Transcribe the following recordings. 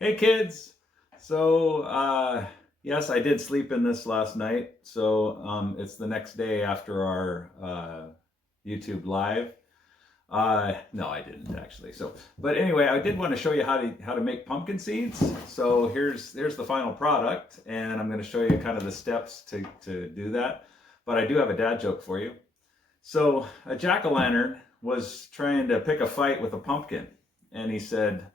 Hey kids! Yes, I did sleep in this last night. It's the next day after our YouTube live. No, I didn't actually. But anyway, I did want to show you how to make pumpkin seeds. So here's the final product, and I'm going to show you kind of the steps to do that. But I do have a dad joke for you. So a jack-o'-lantern was trying to pick a fight with a pumpkin, and he said,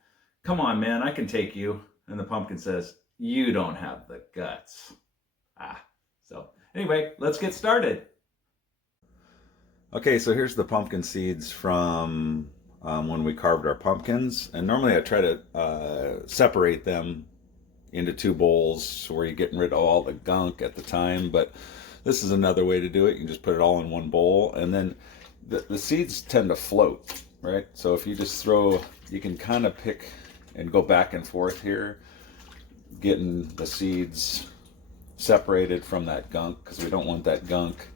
"Come on, man, I can take you." And the pumpkin says, "You don't have the guts." So anyway, let's get started. Okay, so here's the pumpkin seeds from when we carved our pumpkins. And normally I try to separate them into two bowls where you're getting rid of all the gunk at the time. But this is another way to do it. You can just put it all in one bowl. And then the seeds tend to float, right? So if you just you can kind of pick and go back and forth here, getting the seeds separated from that gunk, because we don't want that gunk,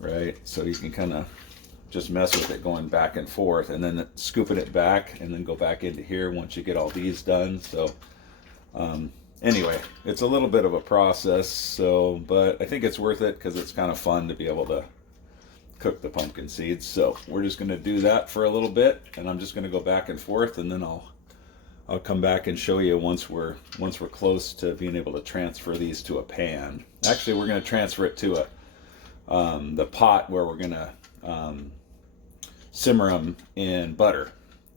right? So you can kind of just mess with it going back and forth, and then scooping it back, and then go back into here once you get all these done. So anyway, it's a little bit of a process, but I think it's worth it because it's kind of fun to be able to cook the pumpkin seeds. So we're just going to do that for a little bit, and I'm just going to go back and forth, and then I'll come back and show you once we're close to being able to transfer these to a pan. Actually, we're going to transfer it to the pot where we're going to simmer them in butter.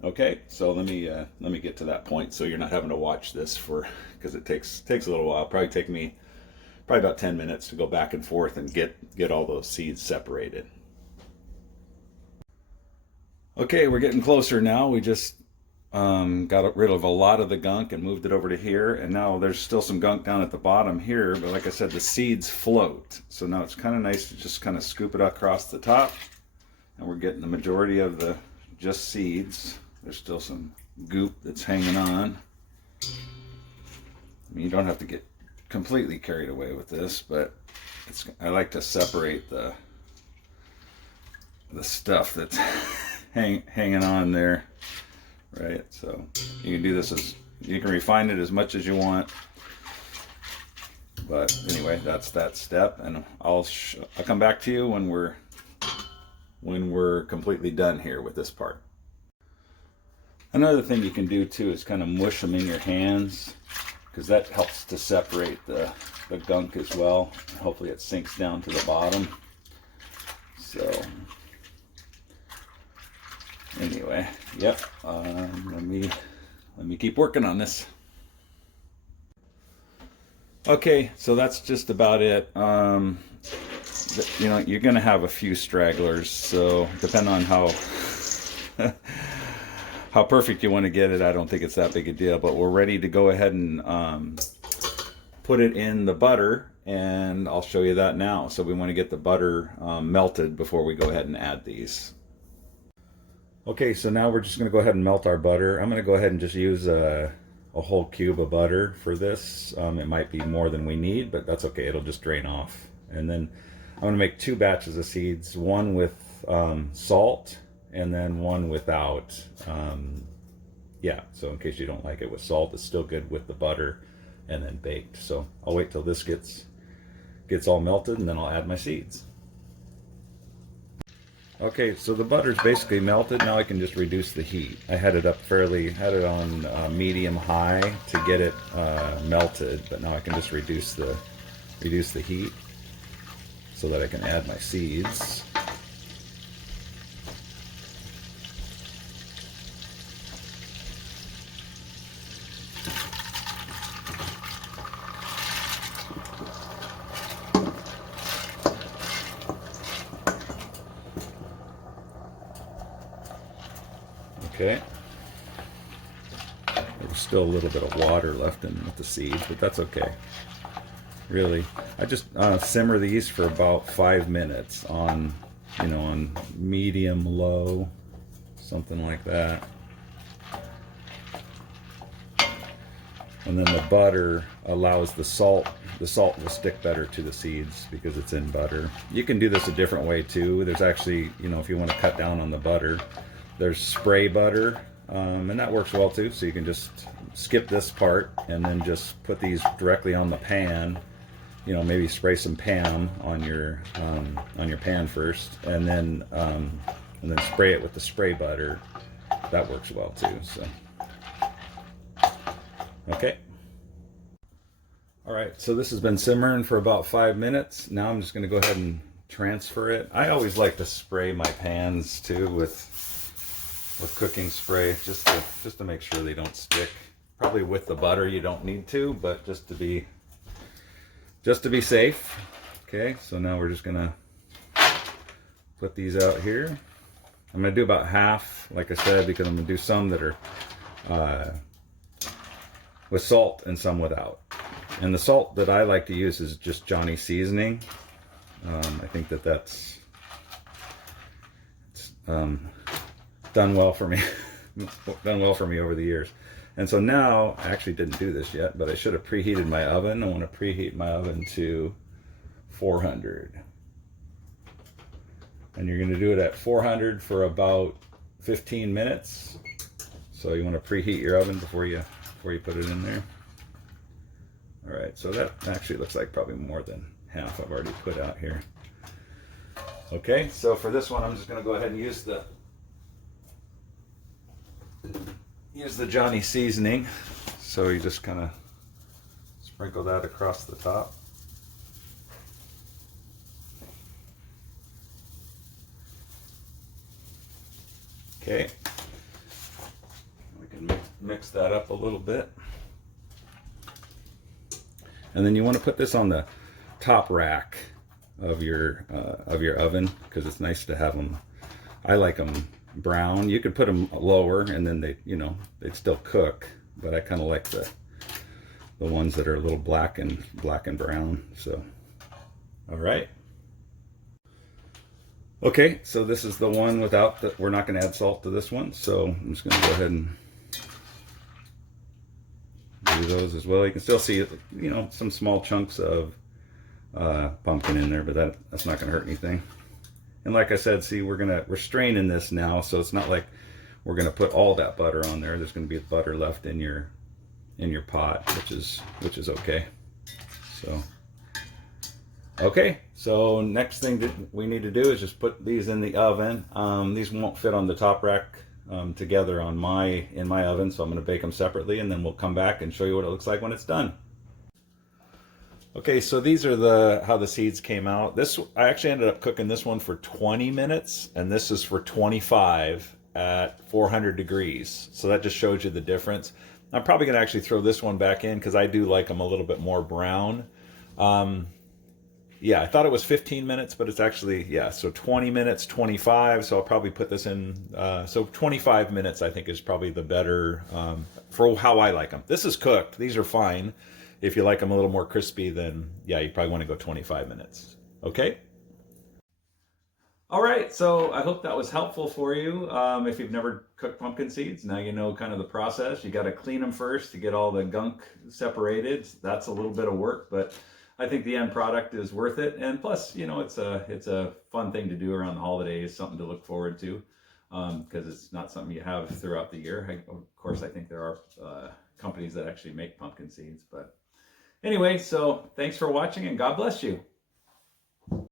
Okay, so let me get to that point so you're not having to watch this because it takes a little while. Probably take me about 10 minutes to go back and forth and get all those seeds separated. Okay, we're getting closer now. We just got rid of a lot of the gunk and moved it over to here, and now there's still some gunk down at the bottom here, but like I said, the seeds float. So now it's kind of nice to just kind of scoop it across the top, and we're getting the majority of the just seeds. There's still some goop that's hanging on. I mean, you don't have to get completely carried away with this, but I like to separate the stuff that's hanging on there. Right, so you can do this you can refine it as much as you want, but anyway, that's that step, and I'll come back to you when we're completely done here with this part. Another thing you can do too is kind of mush them in your hands, because that helps to separate the gunk as well. Hopefully it sinks down to the bottom. So anyway, yep. Let me keep working on this. Okay, so that's just about it. You're gonna have a few stragglers, so depending on how how perfect you want to get it, I don't think it's that big a deal. But we're ready to go ahead and put it in the butter, and I'll show you that now. So we want to get the butter melted before we go ahead and add these. Okay, so now we're just going to go ahead and melt our butter. I'm going to go ahead and just use a whole cube of butter for this. It might be more than we need, but that's okay. It'll just drain off. And then I'm going to make two batches of seeds, one with salt and then one without. So in case you don't like it with salt, it's still good with the butter and then baked. So I'll wait till this gets all melted, and then I'll add my seeds. Okay, so the butter's basically melted. Now I can just reduce the heat. I had it on medium high to get it melted, but now I can just reduce the heat so that I can add my seeds. Okay, there's still a little bit of water left in with the seeds, but that's okay. Really, I just simmer these for about 5 minutes on medium low, something like that. And then the butter allows the salt will stick better to the seeds because it's in butter. You can do this a different way too. There's actually, if you want to cut down on the butter, there's spray butter, and that works well too. So you can just skip this part and then just put these directly on the pan. You know, maybe spray some Pam on your pan first, and then spray it with the spray butter. That works well too. So, okay. All right, so this has been simmering for about 5 minutes. Now I'm just going to go ahead and transfer it. I always like to spray my pans too with cooking spray, just to make sure they don't stick. Probably with the butter you don't need to, but just to be safe. Okay, so now we're just gonna put these out here. I'm gonna do about half, like I said, because I'm gonna do some that are with salt and some without. And the salt that I like to use is just Johnny seasoning. I think that's done well for me. Done well for me over the years. And so now, I actually didn't do this yet, but I should have preheated my oven. I want to preheat my oven to 400. And you're going to do it at 400 for about 15 minutes. So you want to preheat your oven before you put it in there. All right, so that actually looks like probably more than half I've already put out here. Okay, so for this one, I'm just going to go ahead and use the Johnny seasoning. So you just kind of sprinkle that across the top. Okay, we can mix that up a little bit. And then you want to put this on the top rack of your oven, because it's nice to have them. I like them brown. You could put them lower and then they'd still cook, but I kind of like the ones that are a little black and brown. So, all right. Okay, so this is the one without the, we're not going to add salt to this one, so I'm just going to go ahead and do those as well. You can still see, some small chunks of pumpkin in there, but that's not going to hurt anything. And like I said, see, we're straining this now, so it's not like we're going to put all that butter on there. There's going to be butter left in your pot, which is okay. So, okay, so next thing that we need to do is just put these in the oven. These won't fit on the top rack together in my oven, so I'm going to bake them separately, and then we'll come back and show you what it looks like when it's done. Okay, so these are how the seeds came out. I actually ended up cooking this one for 20 minutes, and this is for 25 at 400 degrees. So that just shows you the difference. I'm probably going to actually throw this one back in because I do like them a little bit more brown. Yeah, I thought it was 15 minutes, but it's actually, so 20 minutes, 25. So I'll probably put this in, so 25 minutes I think is probably the better for how I like them. This is cooked. These are fine. If you like them a little more crispy, then you probably want to go 25 minutes. Okay? All right, so I hope that was helpful for you. If you've never cooked pumpkin seeds, now you know kind of the process. You got to clean them first to get all the gunk separated. That's a little bit of work, but I think the end product is worth it. And plus, it's a fun thing to do around the holidays, something to look forward to, because it's not something you have throughout the year. Of course, I think there are companies that actually make pumpkin seeds, but anyway, so thanks for watching and God bless you.